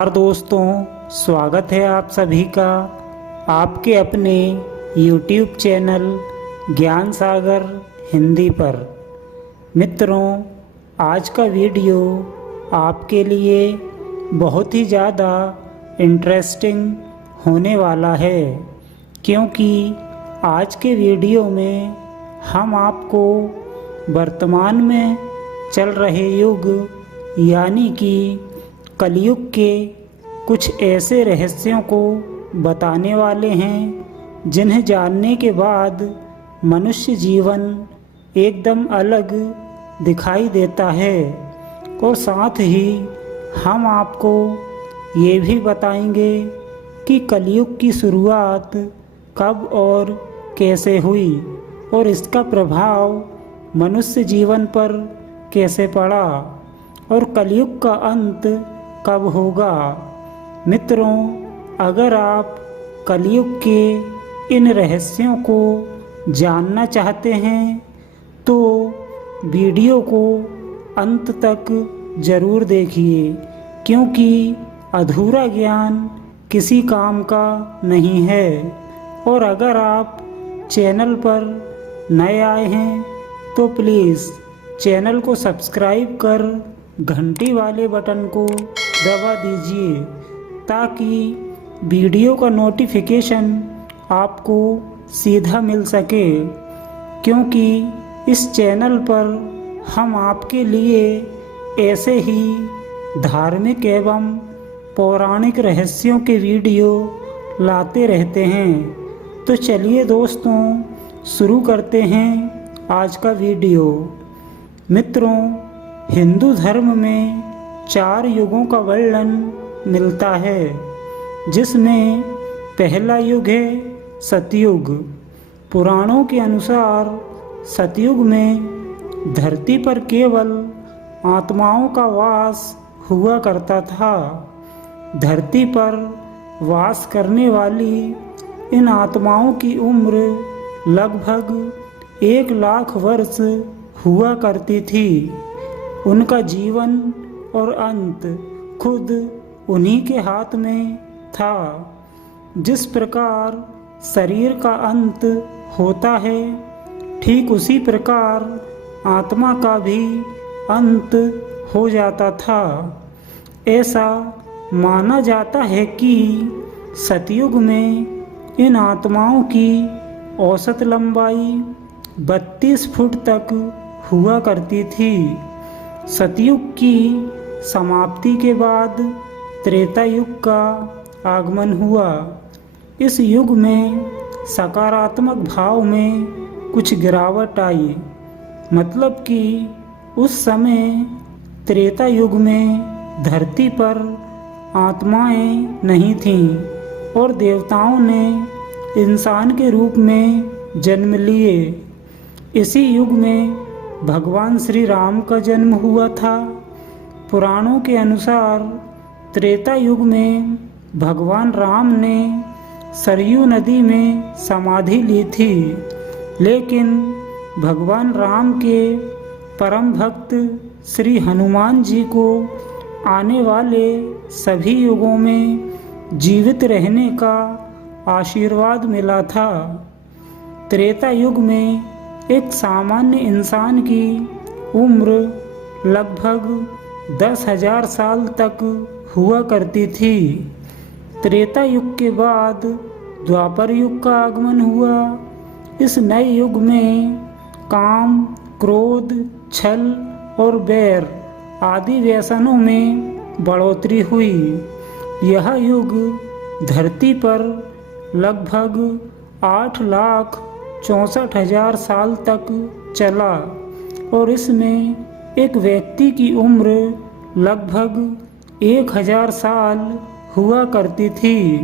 और दोस्तों, स्वागत है आप सभी का आपके अपने YouTube चैनल ज्ञान सागर हिंदी पर। मित्रों, आज का वीडियो आपके लिए बहुत ही ज़्यादा इंटरेस्टिंग होने वाला है, क्योंकि आज के वीडियो में हम आपको वर्तमान में चल रहे युग यानी कि कलयुग के कुछ ऐसे रहस्यों को बताने वाले हैं जिन्हें जानने के बाद मनुष्य जीवन एकदम अलग दिखाई देता है। और साथ ही हम आपको ये भी बताएंगे कि कलयुग की शुरुआत कब और कैसे हुई और इसका प्रभाव मनुष्य जीवन पर कैसे पड़ा और कलयुग का अंत कब होगा। मित्रों, अगर आप कलयुग के इन रहस्यों को जानना चाहते हैं तो वीडियो को अंत तक ज़रूर देखिए, क्योंकि अधूरा ज्ञान किसी काम का नहीं है। और अगर आप चैनल पर नए आए हैं तो प्लीज़ चैनल को सब्सक्राइब कर घंटी वाले बटन को दबा दीजिए, ताकि वीडियो का नोटिफिकेशन आपको सीधा मिल सके। क्योंकि इस चैनल पर हम आपके लिए ऐसे ही धार्मिक एवं पौराणिक रहस्यों के वीडियो लाते रहते हैं। तो चलिए दोस्तों, शुरू करते हैं आज का वीडियो। मित्रों, हिंदू धर्म में 4 युगों का वर्णन मिलता है, जिसमें पहला युग है सतयुग। पुराणों के अनुसार सतयुग में धरती पर केवल आत्माओं का वास हुआ करता था। धरती पर वास करने वाली इन आत्माओं की उम्र लगभग 1 लाख वर्ष हुआ करती थी। उनका जीवन और अंत खुद उन्हीं के हाथ में था। जिस प्रकार शरीर का अंत होता है, ठीक उसी प्रकार आत्मा का भी अंत हो जाता था। ऐसा माना जाता है कि सतयुग में इन आत्माओं की औसत लंबाई 32 फुट तक हुआ करती थी। सतयुग की समाप्ति के बाद त्रेता युग का आगमन हुआ। इस युग में सकारात्मक भाव में कुछ गिरावट आई। मतलब कि उस समय त्रेता युग में धरती पर आत्माएं नहीं थीं और देवताओं ने इंसान के रूप में जन्म लिए। इसी युग में भगवान श्री राम का जन्म हुआ था। पुराणों के अनुसार त्रेता युग में भगवान राम ने सरयू नदी में समाधि ली थी, लेकिन भगवान राम के परम भक्त श्री हनुमान जी को आने वाले सभी युगों में जीवित रहने का आशीर्वाद मिला था। त्रेता युग में एक सामान्य इंसान की उम्र लगभग 10,000 साल तक हुआ करती थी। त्रेता युग के बाद द्वापर युग का आगमन हुआ। इस नए युग में काम, क्रोध, छल और बैर आदि व्यसनों में बढ़ोतरी हुई। यह युग धरती पर लगभग 8,64,000 साल तक चला और इसमें एक व्यक्ति की उम्र लगभग 1,000 साल हुआ करती थी।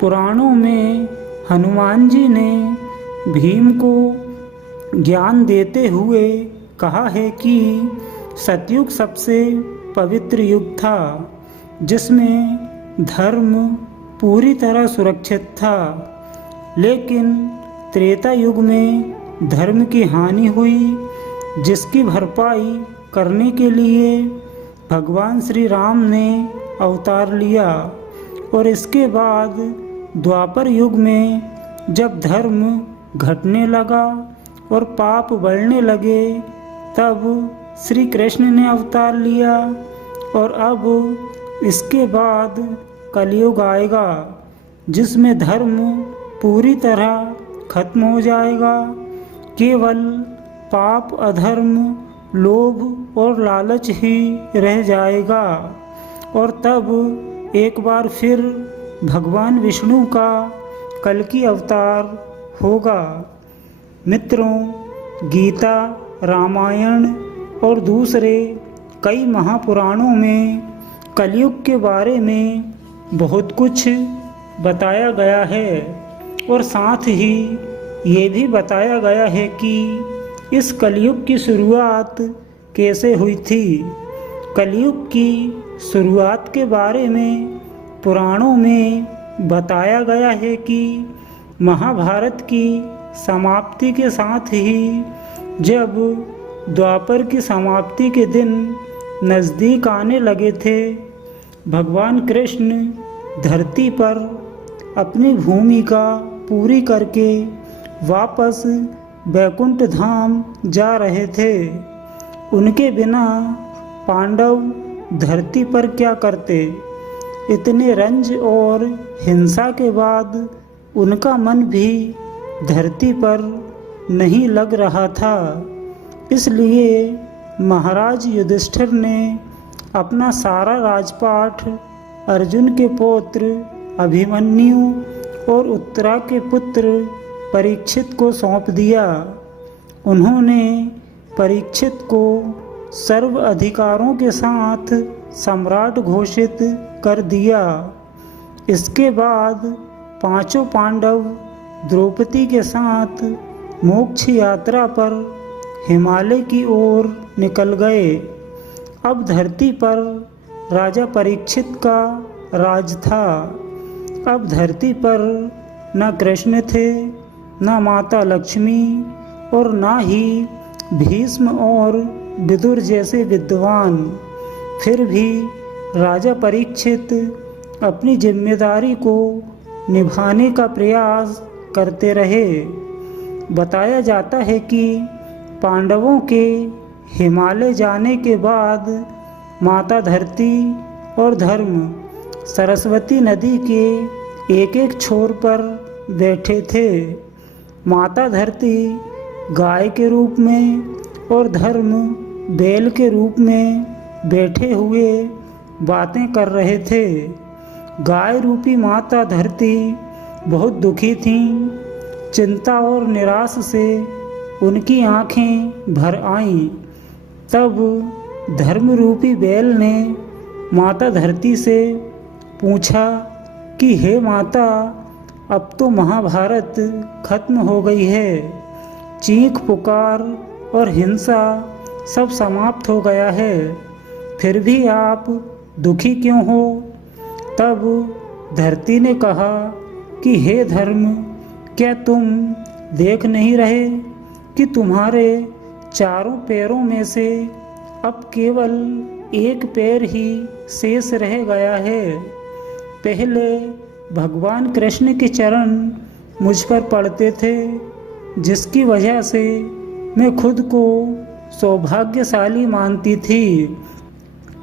पुराणों में हनुमान जी ने भीम को ज्ञान देते हुए कहा है कि सतयुग सबसे पवित्र युग था, जिसमें धर्म पूरी तरह सुरक्षित था। लेकिन त्रेता युग में धर्म की हानि हुई, जिसकी भरपाई करने के लिए भगवान श्री राम ने अवतार लिया और इसके बाद द्वापर युग में जब धर्म घटने लगा और पाप बढ़ने लगे तब श्री कृष्ण ने अवतार लिया और अब इसके बाद कलयुग आएगा जिसमें धर्म पूरी तरह खत्म हो जाएगा। केवल पाप, अधर्म, लोभ और लालच ही रह जाएगा और तब एक बार फिर भगवान विष्णु का कल्कि अवतार होगा। मित्रों, गीता, रामायण और दूसरे कई महापुराणों में कलयुग के बारे में बहुत कुछ बताया गया है और साथ ही ये भी बताया गया है कि इस कलयुग की शुरुआत कैसे हुई थी। कलयुग की शुरुआत के बारे में पुराणों में बताया गया है कि महाभारत की समाप्ति के साथ ही जब द्वापर की समाप्ति के दिन नज़दीक आने लगे थे, भगवान कृष्ण धरती पर अपनी भूमिका पूरी करके वापस वैकुंठ धाम जा रहे थे। उनके बिना पांडव धरती पर क्या करते। इतने रंज और हिंसा के बाद उनका मन भी धरती पर नहीं लग रहा था। इसलिए महाराज युधिष्ठिर ने अपना सारा राजपाट अर्जुन के पौत्र अभिमन्यु और उत्तरा के पुत्र परीक्षित को सौंप दिया। उन्होंने परीक्षित को सर्व अधिकारों के साथ सम्राट घोषित कर दिया। इसके बाद पांचों पांडव द्रौपदी के साथ मोक्ष यात्रा पर हिमालय की ओर निकल गए। अब धरती पर राजा परीक्षित का राज था। अब धरती पर न कृष्ण थे, न माता लक्ष्मी और न ही भीष्म और विदुर जैसे विद्वान। फिर भी राजा परीक्षित अपनी जिम्मेदारी को निभाने का प्रयास करते रहे। बताया जाता है कि पांडवों के हिमालय जाने के बाद माता धरती और धर्म सरस्वती नदी के एक एक छोर पर बैठे थे। माता धरती गाय के रूप में और धर्म बैल के रूप में बैठे हुए बातें कर रहे थे। गाय रूपी माता धरती बहुत दुखी थीं। चिंता और निराश से उनकी आंखें भर आईं। तब धर्म रूपी बैल ने माता धरती से पूछा कि हे माता, अब तो महाभारत खत्म हो गई है। चीख पुकार और हिंसा सब समाप्त हो गया है, फिर भी आप दुखी क्यों हो? तब धरती ने कहा कि हे धर्म, क्या तुम देख नहीं रहे कि तुम्हारे चारों पैरों में से अब केवल एक पैर ही शेष रह गया है। पहले भगवान कृष्ण के चरण मुझ पर पड़ते थे, जिसकी वजह से मैं खुद को सौभाग्यशाली मानती थी,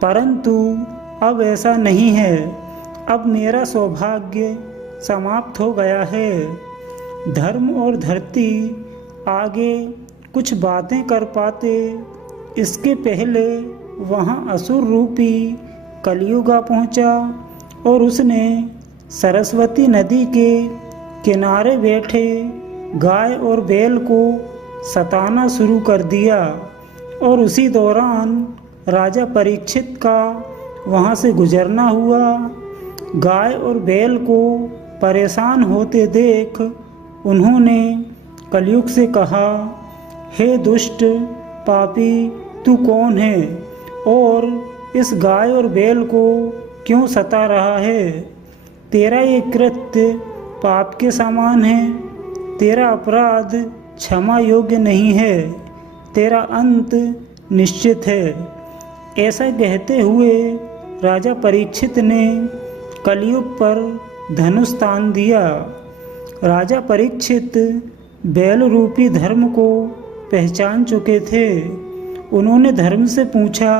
परंतु अब ऐसा नहीं है। अब मेरा सौभाग्य समाप्त हो गया है। धर्म और धरती आगे कुछ बातें कर पाते, इसके पहले वहाँ असुर रूपी कलयुग आ पहुँचा और उसने सरस्वती नदी के किनारे बैठे गाय और बैल को सताना शुरू कर दिया और उसी दौरान राजा परीक्षित का वहाँ से गुजरना हुआ। गाय और बैल को परेशान होते देख उन्होंने कलयुग से कहा, हे दुष्ट पापी, तू कौन है और इस गाय और बैल को क्यों सता रहा है? तेरा ये कृत्य पाप के समान है। तेरा अपराध क्षमा योग्य नहीं है। तेरा अंत निश्चित है। ऐसा कहते हुए राजा परीक्षित ने कलयुग पर धनुष तान दिया। राजा परीक्षित बैल रूपी धर्म को पहचान चुके थे। उन्होंने धर्म से पूछा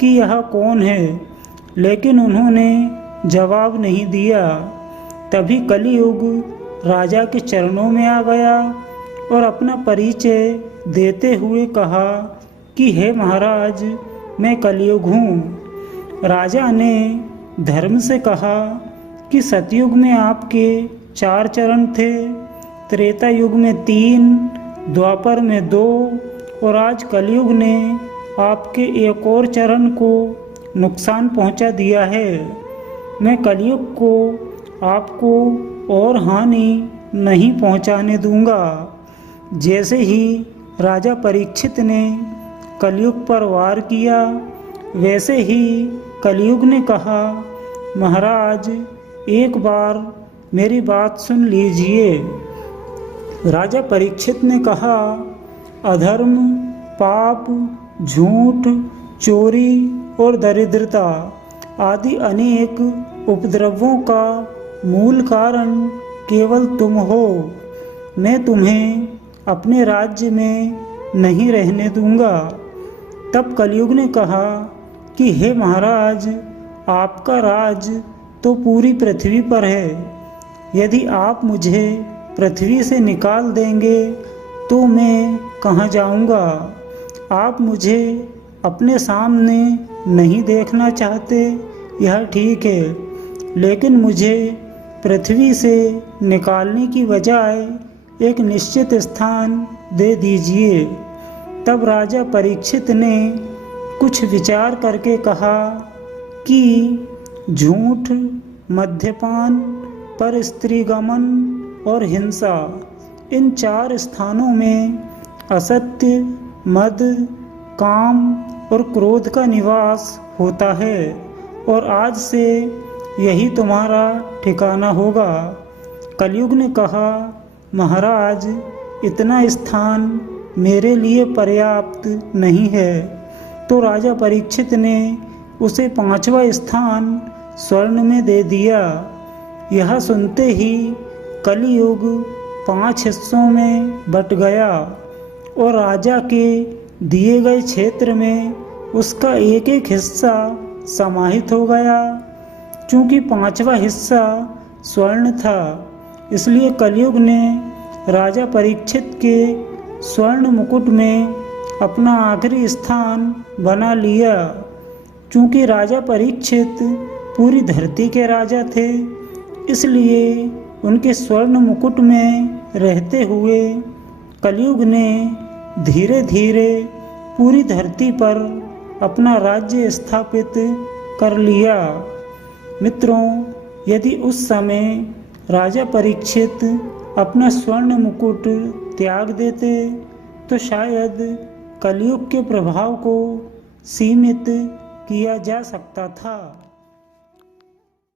कि यह कौन है, लेकिन उन्होंने जवाब नहीं दिया। तभी कलयुग राजा के चरणों में आ गया और अपना परिचय देते हुए कहा कि हे महाराज, मैं कलयुग हूँ। राजा ने धर्म से कहा कि सतयुग में आपके 4 चरण थे, त्रेता युग में 3, द्वापर में 2 और आज कलयुग ने आपके एक और चरण को नुकसान पहुंचा दिया है। मैं कलयुग को आपको और हानि नहीं पहुंचाने दूंगा। जैसे ही राजा परीक्षित ने कलयुग पर वार किया, वैसे ही कलयुग ने कहा, महाराज एक बार मेरी बात सुन लीजिए। राजा परीक्षित ने कहा, अधर्म, पाप, झूठ, चोरी और दरिद्रता आदि अनेक उपद्रवों का मूल कारण केवल तुम हो। मैं तुम्हें अपने राज्य में नहीं रहने दूंगा। तब कलयुग ने कहा कि हे महाराज, आपका राज तो पूरी पृथ्वी पर है। यदि आप मुझे पृथ्वी से निकाल देंगे तो मैं कहाँ जाऊंगा? आप मुझे अपने सामने नहीं देखना चाहते, यह ठीक है, लेकिन मुझे पृथ्वी से निकालने की बजाय एक निश्चित स्थान दे दीजिए। तब राजा परीक्षित ने कुछ विचार करके कहा कि झूठ, मद्यपान, पर स्त्रीगमन और हिंसा, इन 4 स्थानों में असत्य, मद, काम और क्रोध का निवास होता है और आज से यही तुम्हारा ठिकाना होगा। कलयुग ने कहा, महाराज इतना स्थान मेरे लिए पर्याप्त नहीं है। तो राजा परीक्षित ने उसे 5वां स्थान स्वर्ण में दे दिया। यह सुनते ही कलयुग 5 हिस्सों में बट गया और राजा के दिए गए क्षेत्र में उसका एक एक हिस्सा समाहित हो गया। चूँकि 5वां हिस्सा स्वर्ण था, इसलिए कलयुग ने राजा परीक्षित के स्वर्ण मुकुट में अपना आखिरी स्थान बना लिया। चूँकि राजा परीक्षित पूरी धरती के राजा थे, इसलिए उनके स्वर्ण मुकुट में रहते हुए कलयुग ने धीरे धीरे पूरी धरती पर अपना राज्य स्थापित कर लिया। मित्रों, यदि उस समय राजा परीक्षित अपना स्वर्ण मुकुट त्याग देते तो शायद कलयुग के प्रभाव को सीमित किया जा सकता था।